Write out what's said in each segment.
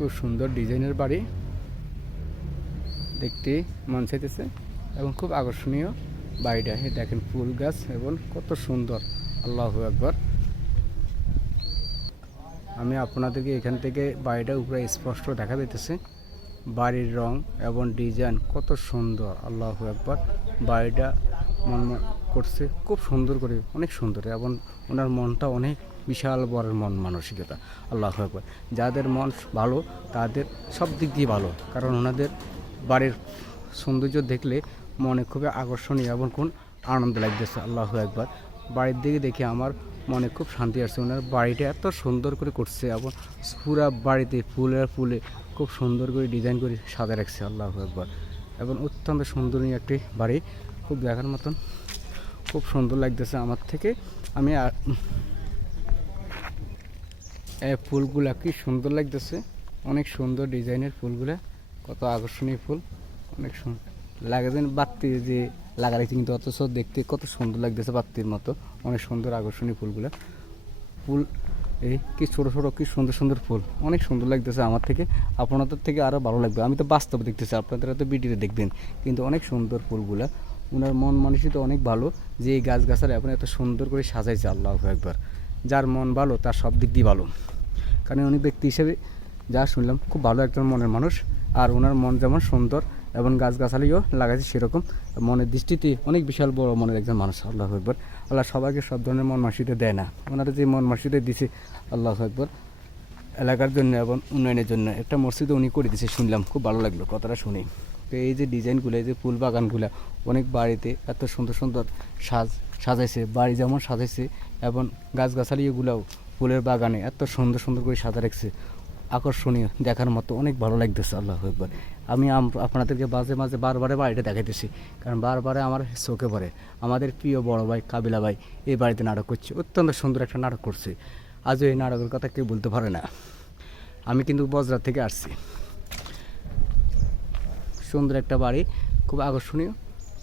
খুব সুন্দর ডিজাইনের বাড়ি। দেখতে মন চাইতেছে এবং খুব আকর্ষণীয় বাড়িটা। দেখেন ফুল গাছ এবং কত সুন্দর। আল্লাহ একবার আমি আপনাদেরকে এখান থেকে বাড়িটা উপরে স্পষ্ট দেখা দিতেছে বাড়ির রং এবং ডিজাইন কত সুন্দর। আল্লাহ একবার বাড়িটা মন করছে। খুব সুন্দর করে, অনেক সুন্দর এবং ওনার মনটা অনেক বিশাল বড় মন মানসিকতা, আল্লাহ একবার যাদের মন ভালো, তাদের সব দিক দিয়ে ভালো। কারণ ওনাদের বাড়ির সৌন্দর্য দেখলে মনে খুবই আকর্ষণীয় এবং কোন আনন্দ লাগতেছে, আল্লাহ একবার বাড়ির দিকে দেখে আমার মনে খুব শান্তি আসছে। ওনার বাড়িটা এত সুন্দর করে করছে এবং পুরা বাড়িতে ফুলের ফুলে খুব সুন্দর করে ডিজাইন করে সাজা রাখছে, আল্লাহ একবার এবং অত্যন্ত সুন্দরী একটি বাড়ি, খুব দেখার মতন, খুব সুন্দর লাগতেছে আমার থেকে। আমি ফুলগুলা কি সুন্দর লাগতেছে। অনেক সুন্দর ডিজাইনের ফুলগুলা। কত আকর্ষণীয় ফুল। অনেক সুন্দর লাগে যেন বাত্তি যে লাগা রাখছে কিন্তু অথচ দেখতে কত সুন্দর লাগতেছে বাত্তির মতো। অনেক সুন্দর আকর্ষণীয় ফুলগুলা। ফুল এই কি ছোটো ছোটো, কি সুন্দর সুন্দর ফুল। অনেক সুন্দর লাগতেছে আমার থেকে। আপনাদের থেকে আরও ভালো লাগবে। আমি তো বাস্তবে দেখতেছি আপনারা তো ভিডিওতে দেখবেন। কিন্তু অনেক সুন্দর ফুলগুলা। ওনার মন মানসিকতা অনেক ভালো। যে এই গাছ গাছারা এখন এত সুন্দর করে সাজাইছে, আল্লাহ একবার যার মন ভালো, তার সব দিক দিয়ে ভালো। কারণ উনি ব্যক্তি হিসেবে যা শুনলাম, খুব ভালো একজন মনের মানুষ। আর ওনার মন যেমন সুন্দর এবং গাছগাছালিও লাগাইছে সেরকম, মনের দৃষ্টিতে অনেক বিশাল বড় মনের একজন মানুষ, আল্লাহ একবার আল্লাহ সবাইকে সব ধরনের মন মাসিতে দেয় না। ওনারা যে মন মাসিতে দিছে, আল্লাহ একবার এলাকার জন্য এবং উন্নয়নের জন্য, একটা মসজিদও উনি করে দিছে, শুনলাম, খুব ভালো লাগল কথাটা শুনি। তো এই যে ডিজাইনগুলো এই যে ফুল বাগানগুলো অনেক বাড়িতে এত সুন্দর সুন্দর সাজ, সাজাইছে, বাড়ি যেমন সাজাইছে, এবং গাছগাছালি এগুলাও ফুলের বাগানে এত সুন্দর সুন্দর করে সাজা রাখছে। আকর্ষণীয়, দেখার মতো অনেক ভালো লাগতেছে, আল্লাহ একবার আমি, আপনাদেরকে মাঝে মাঝে বারবারে বাড়িটা দেখাইতেছি, কারণ বারবারে আমার চোখে পড়ে। আমাদের প্রিয় বড় ভাই, কাবিলা ভাই এই বাড়িতে নাটক করছে, অত্যন্ত সুন্দর একটা নাটক করছে। আজও এই নাটকের কথা কেউ বলতে পারে না। আমি কিন্তু বজরা থেকে আসছি। সুন্দর একটা বাড়ি, খুব আকর্ষণীয়,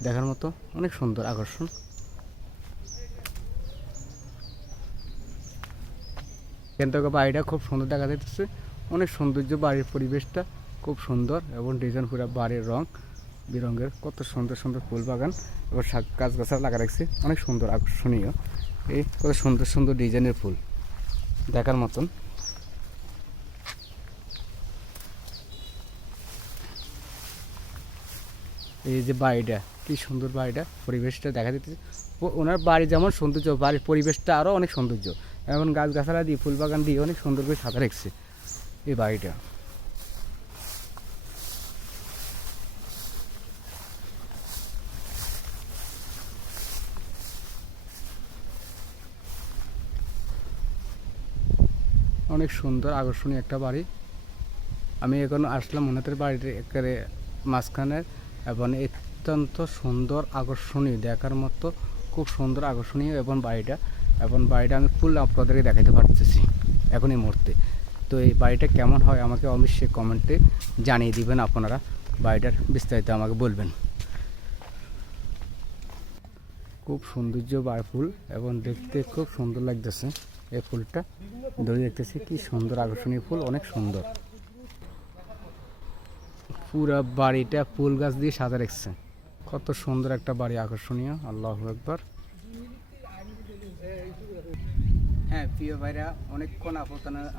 দেখার মতো, অনেক সুন্দর আকর্ষণ। এখান থেকে বাড়িটা খুব সুন্দর দেখা যাচ্ছে অনেক সৌন্দর্য বাড়ির পরিবেশটা খুব সুন্দর এবং ডিজাইন পুরো বাড়ির রং বিরঙ্গের কত সুন্দর সুন্দর ফুল বাগান এবং শাক গাছ গাছালা লাগা রাখছে। অনেক সুন্দর আকর্ষণীয়। এই কত সুন্দর সুন্দর ডিজাইনের ফুল, দেখার মতন। এই যে বাড়িটা, কি সুন্দর বাড়িটা, পরিবেশটা দেখা যেতেছে ও- ওনার বাড়ি যেমন সৌন্দর্য, বাড়ির পরিবেশটা আরও অনেক সৌন্দর্য। এমন গাছ গাছালা দিয়ে ফুল বাগান দিয়ে অনেক সুন্দর করে সাজা রেখেছে এই বাড়িটা। অনেক সুন্দর, আকর্ষণীয় একটা বাড়ি। আমি এখন আসলাম ওনাদের বাড়িতে একেবারে মাঝখানের এবং অত্যন্ত সুন্দর আকর্ষণীয়, দেখার মতো খুব সুন্দর আকর্ষণীয় এবং বাড়িটা এবং বাড়িটা আমি ফুল আপনাদেরকে দেখাতে পারতেছি এখন এই মুহূর্তে। তো এই বাড়িটা কেমন হয় আমাকে অবশ্যই কমেন্টে জানিয়ে দিবেন আপনারা। বাড়িটার বিস্তারিত আমাকে বলবেন। খুব সৌন্দর্য বা ফুল এবং দেখতে খুব সুন্দর লাগতেছে। এই ফুলটা ধরে দেখতেছি কি সুন্দর আকর্ষণীয় ফুল, অনেক সুন্দর। পুরা বাড়িটা ফুল গাছ দিয়ে সাজা রেখেছে। কত সুন্দর একটা বাড়ি আকর্ষণীয় আল্লাহ একবার হ্যাঁ প্রিয় ভাইরা, অনেকক্ষণ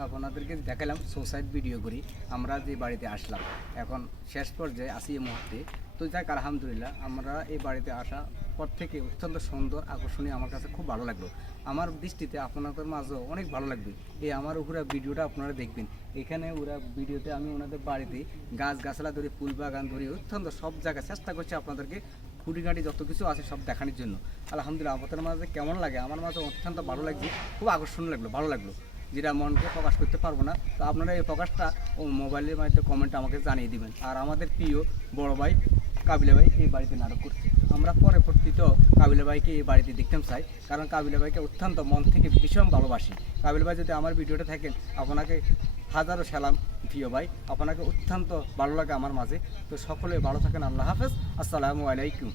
আপনাদেরকে দেখালাম সোসাইড ভিডিও করি আমরা যে বাড়িতে আসলাম, এখন শেষ পর্যায়ে আসি এই মুহূর্তে। তো যাক, আলহামদুলিল্লাহ, আমরা এই বাড়িতে আসা পর থেকে অত্যন্ত সুন্দর, আকর্ষণীয়, আমার কাছে খুব ভালো লাগল। আমার দৃষ্টিতে আপনাদের মাঝেও অনেক ভালো লাগবে। এই আমার উপরে ভিডিওটা আপনারা দেখবেন। এখানে ওরা ভিডিওতে আমি ওনাদের বাড়িতে গাছ গাছলা ধরে ফুল বাগান ধরে, অত্যন্ত সব জায়গায় চেষ্টা করছি আপনাদেরকে খুঁটিনাটি যত কিছু আছে সব দেখানোর জন্য। আলহামদুলিল্লাহ আপনাদের মাঝে কেমন লাগে? আমার মাঝে অত্যন্ত ভালো লাগছে, খুব আকর্ষণীয় লাগল, ভালো লাগল। যেটা মনকে প্রকাশ করতে পারব না, তো আপনারা এই প্রকাশটা ও মোবাইলের মাধ্যমে কমেন্ট আমাকে জানিয়ে দিবেন। আর আমাদের প্রিয় বড় ভাই কাবিলা ভাই এই বাড়িতে নাটক করছে। আমরা পরবর্তীতেও কাবিলা ভাইকে এই বাড়িতে দেখতাম চাই, কারণ কাবিলা ভাইকে অত্যন্ত মন থেকে ভীষণ ভালোবাসি। কাবিলা ভাই যদি আমার ভিডিওটা থাকেন আপনাকে হাজারো সালাম, প্রিয় ভাই। আপনাকে অত্যন্ত ভালো লাগে আমার মাঝে। তো সকলে ভালো থাকেন, আল্লাহ হাফেজ। আসসালামু আলাইকুম।